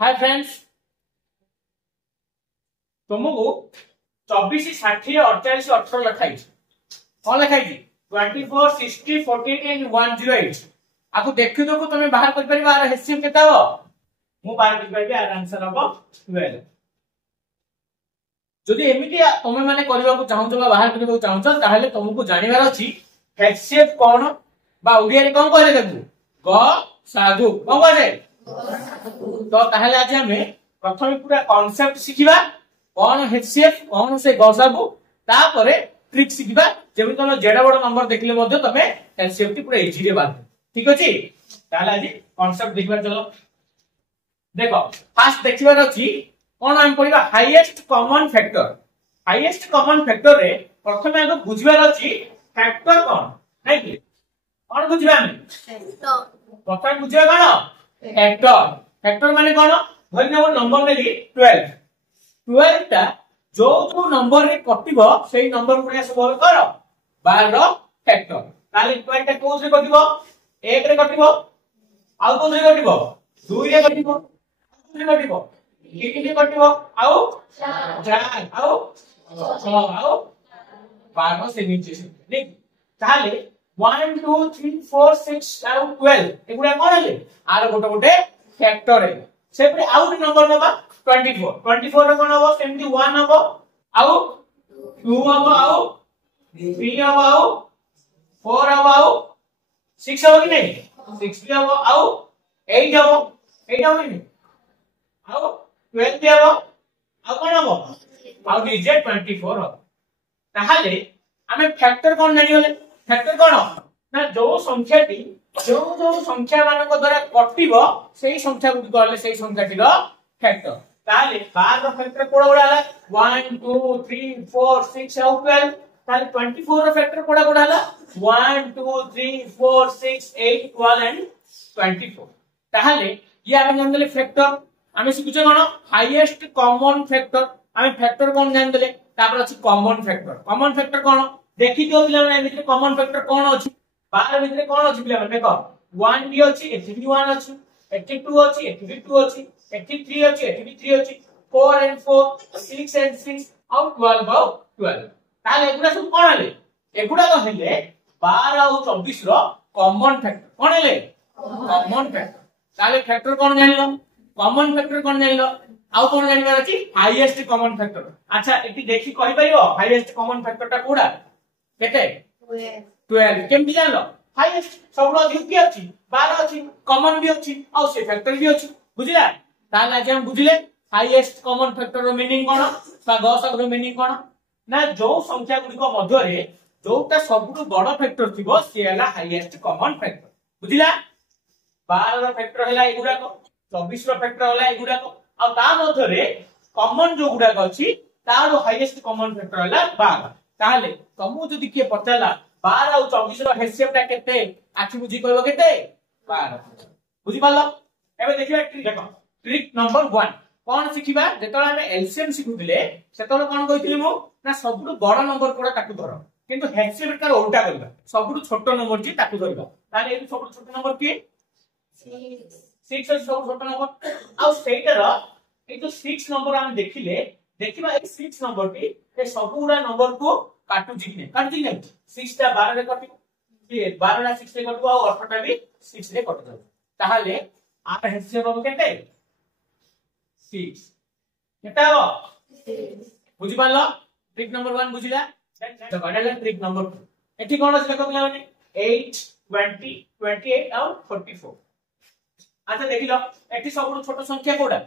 Hi friends, तुमको 24 60 48 18 लिखाई कौन लिखाई 24 60 48 एंड 108 आपको देखि दो को तुम बाहर कर परिबा आर एचसीएफ केता हो मु बाहर कर परिबा आर आंसर हो 12 जदि एमिति तुम माने करबा को चाहौ बा बाहर करबा को चाहौ ताहले तुमको जानिबार अछि एचसीएफ कोन बा ओडिया रे कोन कहले देखु ग साधु कोन कहले तो ताहले आज हमें प्रथम पूरा कांसेप्ट सिखिबा कोन एचसीएफ कोन से गसागु तापरे ट्रिक सिखिबा जेबि तुम जेडा बड़ नंबर देखले मध्ये तमे एचसीएफ टी पूरा इजी रे बात ठीक अछि ताहले आज कांसेप्ट देखबा चलो देखो फास्ट देखिबार अछि कोन हम पढिबा हाईएस्ट कॉमन फैक्टर रे प्रथम आगो बुझिबार अछि फैक्टर कोन नै कि कोन बुझिबा हम प्रथम बुझिबा कोन फैक्टर माने कोन धरि न नंबर नेली 12 टा जो जो नंबर रे कटिबो सेही नंबर गुडिया सब कर 12 रो फैक्टर ताले 12 टा कोन रे कटिबो 1 रे कटिबो आउ कोन रे कटिबो 2 रे कटिबो 3 रे कटिबो 3 रे कटिबो आउ 4 आउ 6 आउ 12 से नीचे से ठीक ताले 1 2 3 4 6 आउ 12 एगुडा कोन हेले आर गोटे गोटे फैक्टर है सेपरे आउ नंबर नबा 24 रे कोन हबो सेमती 1 हबो आउ 2 हबो आउ 3 हबो आउ 4 हबो आउ 6 हबो कि नहीं 6 हबो आउ 8 हबो कि नहीं आउ 12 हबो आउ कोन हबो आउ निजे 24 हबो ताहाले हमें फैक्टर कोन जानि होले फैक्टर कोन ना जो संख्याटी जो जो संख्या मानक द्वारा कटिबो सेही संख्या गुडी करले सेही संख्याटी रो फैक्टर ताले 12 रो फैक्टर कोडा कोडा हला 1 2 3 4 6 आउ 12 ताले 24 रो फैक्टर कोडा कोडा हला 1 2 3 4 6 8 12 एंड 24 ताले ये आमे जानले फैक्टर आमे सिकुचे कोन हाईएस्ट कॉमन फैक्टर आमे फैक्टर कोन जानले तापर अछि कॉमन फैक्टर कोन देखि दियो पिला माने भितर कॉमन फैक्टर कोन अछि 12 भितर कोन अछि पिला माने देखो 1 भी अछि एठी भी 1 अछि एठी 2 अछि एठी भी 2 अछि एठी 3 अछि एठी भी 3 अछि 4 and 4 6 and 6 आउ 12 आउ 12 ताले एगुडा सब कोन हले एगुडा तो हेले 12 आउ 24 रो कॉमन फैक्टर कोन हेले कॉमन फैक्टर ताले फैक्टर कोन जानलो कॉमन फैक्टर कोन जानलो आउ कोन जानबार अछि हाईएस्ट कॉमन फैक्टर अच्छा एठी देखि कहि परिबो हाईएस्ट कॉमन फैक्टर ता कोडा केते 12 केम भी जानलो हाईएस्ट सबलो अधिक की अछि 12 अछि कॉमन भी अछि और से फैक्टर भी अछि बुझिला ताले आज हम बुझिले हाईएस्ट कॉमन फैक्टर रो मीनिंग कोन बा गसक रो मीनिंग कोन ना जो संख्या गुडी को मध्य रे जोटा सबटु बड़ फैक्टर थिबो से हला हाईएस्ट कॉमन फैक्टर बुझिला 12 रो फैक्टर हला एगुडा को 24 रो फैक्टर हला एगुडा को आ ता मध्य रे कॉमन जो गुडा को अछि तारो हाईएस्ट कॉमन फैक्टर हला 12 ताले तमु जदि के पचाला 12 और 24 रो हेसियम ता केते आखि बुझी कहबो केते 12 बुझी पालो एबे देखिबा देखो ट्रिक नंबर 1 कोन सिखिबा जेतोला हम एलसीएम सिखुदिले सेतोला कोन कहितली मु ना सबटु बड़ नंबर कोडा ताकु धरो किंतु हेसियम कार उल्टा करबा सबटु छोटो नंबर जी ताकु धरबा ताले ए सबटु छोटो नंबर की 6 सबटु छोटो नंबर आ सेटर ए जो 6 नंबर हम देखिले देखिबा ए 6 नंबर की ए सबुरा नंबर को काटू जिने 6 टा 12 रे कटि ये 12 टा 6 रे कटबो और 18 टा भी 6 रे कट जाउ ताहाले आर हेसियम हम केते 6 केटा हो 6 बुझि पालो ट्रिक नंबर 1 बुझिला तो कडाला ट्रिक नंबर 2 एठी कोन अछि देखो पिला माने 8 20 28 और 44 अच्छा देखिलो एठी सबरो छोटो संख्या कोडा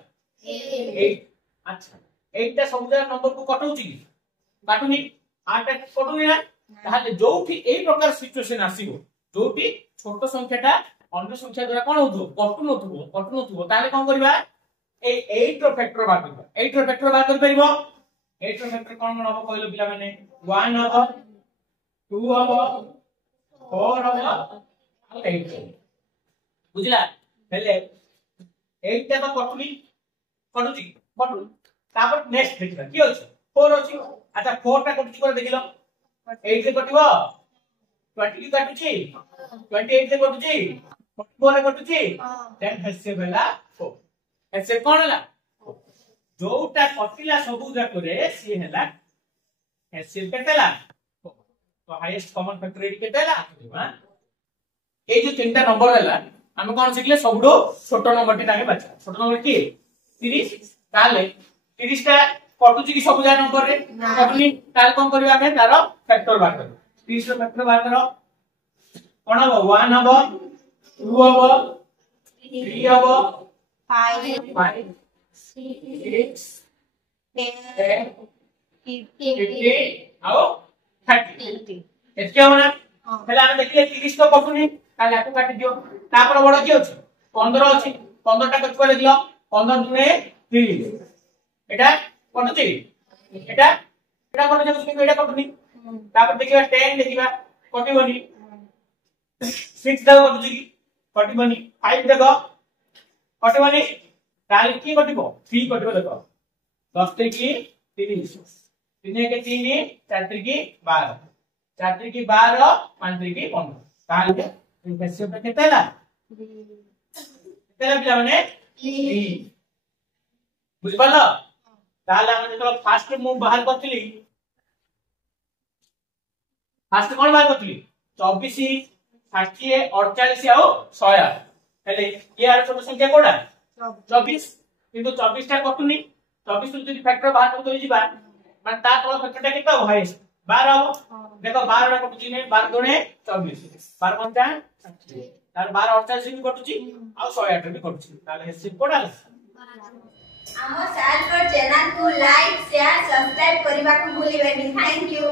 8 अच्छा 8 टा सबुरा नंबर को कटौची की काटुनी 8 टा कटुनी ना ताहाले जोठी एई प्रकार सिचुएशन आसीबो जोठी छोटो संख्याटा अन्य संख्या द्वारा कोन होथु कटुनथु ताहाले कोन करबा ए 8 रो फैक्टर बात करबा 8 रो फैक्टर बात कर परबो 8 रो फैक्टर कोन हबो कहलो पिला माने 1 हबो 2 हबो 4 हबो और 8 बुझिला हेले 8 टा तो कटुनी कटुची तापर नेक्स्ट देखिबा की अछि 4 अछि अच्छा 4 टा कटुची कर देखिलो 8 रे कटिबो 20 की कटुची 28 रे कटुची 44 रे कटुची देन हेसे बेला 4 एचसीएफ कोन हला जोटा कटिला सब जाकरे सी हला एचसीएफ केतेला तो हाईएस्ट कॉमन फैक्टर एडी केतेला ए जो तीनटा नंबर हला हम कोन सिखले सबडो छोट नंबर टी ताके बाचा छोट नंबर की 30 ताले 30 टा कटुची की सब जा नंबर रे कटुनी ताल कोन करबा हमें तार फैक्टर बार कर 30 रो फैक्टर बार करो कोन हो 1 हो 2 हो 3 हो 5 6 10 15 आओ 30 एतके होना पहले हम देखिए 30 तो कटुनी ताले आपको काटी दियो तापर बड़ की अछि 15 अछि 15 टा कटवा दियो 15 दुने 30 एटा कटुची एटा एटा कोन जे एटा कटुनी तापर देखिबा 10 देखिबा कटिबनी 6 दाव कटुची कटिबनी 5 देखो कटिबनी ताले की कटिबो 3 कटिबो देखो 10 3 की 30 3 के 3 4 3 की 12 4 3 की 12 5 3 की 15 ताले एचसीएफ केतेला केतेला पिला माने 3 बुझ पालो ताले हम जेतो फास्ट मु बाहर करथली फास्ट कोन बाहर करथली 24 60 48 आ 100 हेले ये आर छोट संख्या कोडा 24 किंतु 24 टा कटुनी 24 तो जदी फैक्टर बाहर करतो जिबा मान ता तळ फैक्टर टा केता होय 12 हो देखो 12 टा कटुची ने 12 दुने 24 12 पंचा तार 12 48 भी कटुची आ 108 भी कटुची ताले एचसीएफ कोडा आमो साल को चैनल को लाइक शेयर सब्सक्राइब करबा को भूलिबेनी थैंक यू।